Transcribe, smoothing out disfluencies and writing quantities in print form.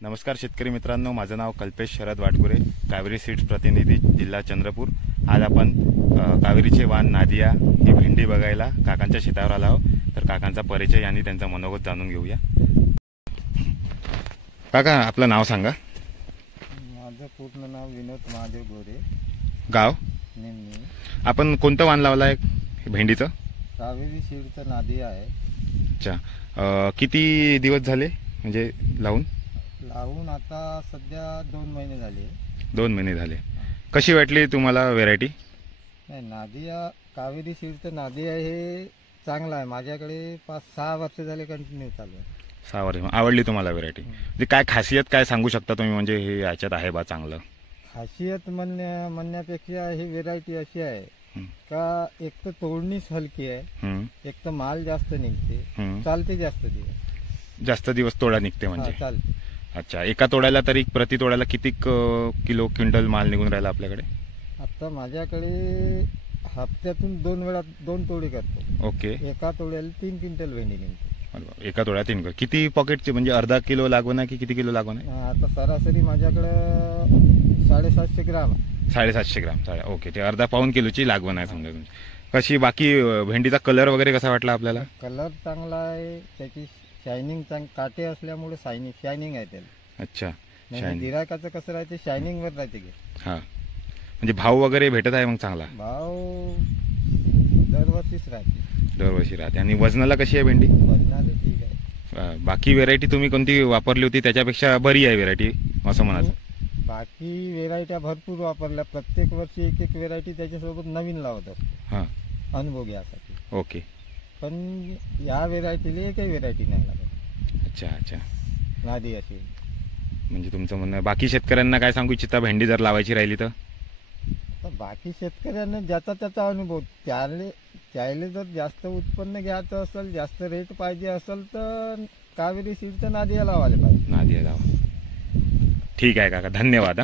नमस्कार शेतकरी मित्रांनो, माझं नाव कल्पेश शरद वाटकुरे, कावेरी सीड्स प्रतिनिधी, जिल्हा चंद्रपूर। आज आपण कावेरीचे वाण नादिया ही भेंडी बघायला काकांच्या शेतावर आलो आहोत। तर काकांचा परिचय आणि त्यांचा मनोगत जाणून घेऊया। काका, आपलं नाव सांगा। माझं पूर्ण नाव विनोद महादेव गोरे, गाव निम्मी। आपण कोणतं वाण लावलं आहे भेंडीचं? कावेरी सीडचं नादिया आहे। अच्छा, किती दिवस झाले म्हणजे लावून आता सध्या 2 महिने झाले। 2 महिने झाले। कशी वाटली तुम्हाला व्हेरायटी? नाही, नादिया कावेरी सीडचं नादिया हे चांगलं आहे। माझ्याकडे 5-6 वर्ष झाले कंटिन्यू चालू आहे। 6 वर्ष आवडली तुम्हाला व्हेरायटी? म्हणजे काय खासियत काय सांगू शकता तुम्ही, म्हणजे हे याच्यात आहे बा चांगलं? खासियत म्हणण्यापेक्षा ही व्हेरायटी अशी आहे का एक तर तोडणीच हलकी आहे, एक तर माल जास्त निघते, चालते जास्त दिवस तोडा निघते म्हणजे चालते। अच्छा, एका तोड्याला तरी प्रति तोड्याला किती किलो क्विंटल माल निघून राहिला आपल्याकडे? आता माझ्याकडे हप्त्यातून 2 वेळा 2 तोडे करतो। ओके, एका तोड्याला 3 क्विंटल भेंडी निघते। एका तोड्यात 3 किती पॉकेटचे म्हणजे अर्धा किलो लागवण आहे की किती किलो लागवण आहे? आता सरासरी माझ्याकडे 750 ग्राम आहे। 750 ग्राम। ओके, ते अर्धा पाऊण किलोची लागवण आहे समजा तुमची। कशी बाकी भेंडीचा कलर वगैरे कसा वाटला आपल्याला? कलर चांगला आहे, त्याची शायनिंग काटे असल्यामुळे शायनिंग आहे त्याला। अच्छा, गिरायकाचं कसं राहते, शायनिंग वर राहते की। हा, म्हणजे भाव वगैरे भेटत आहे मग चांगला? भाव दरवर्षीच राहते। दरवर्षी राहते। आणि वजनाला कशी आहे भेंडी? वजनाला ठीक आहे। बाकी व्हेरायटी तुम्ही कोणती वापरली होती त्याच्यापेक्षा बरी आहे व्हेरायटी असं म्हणायचं? बाकी व्हेरायट्या भरपूर वापरल्या, प्रत्येक वर्षी एक व्हेरायटी त्याच्यासोबत नवीन लावत असतो हां, अनुभव घ्यासाठी। ओके, पण या व्हेरायटीला एकही व्हेरायटी नाही लागत। अच्छा, नादियाची। म्हणजे तुमचं म्हणणं बाकी शेतकऱ्यांना काय सांगू इच्छिता भेंडी जर लावायची राहिली तर? बाकी शेतकऱ्यांना ज्याचा त्याचा अनुभव, त्याले जर जास्त उत्पन्न घ्यायचं असेल, जास्त रेट पाहिजे असेल तर कावेरी सीडचं नादिया लावायला पाहिजे। नादिया लावा। ठीक आहे काका, धन्यवाद।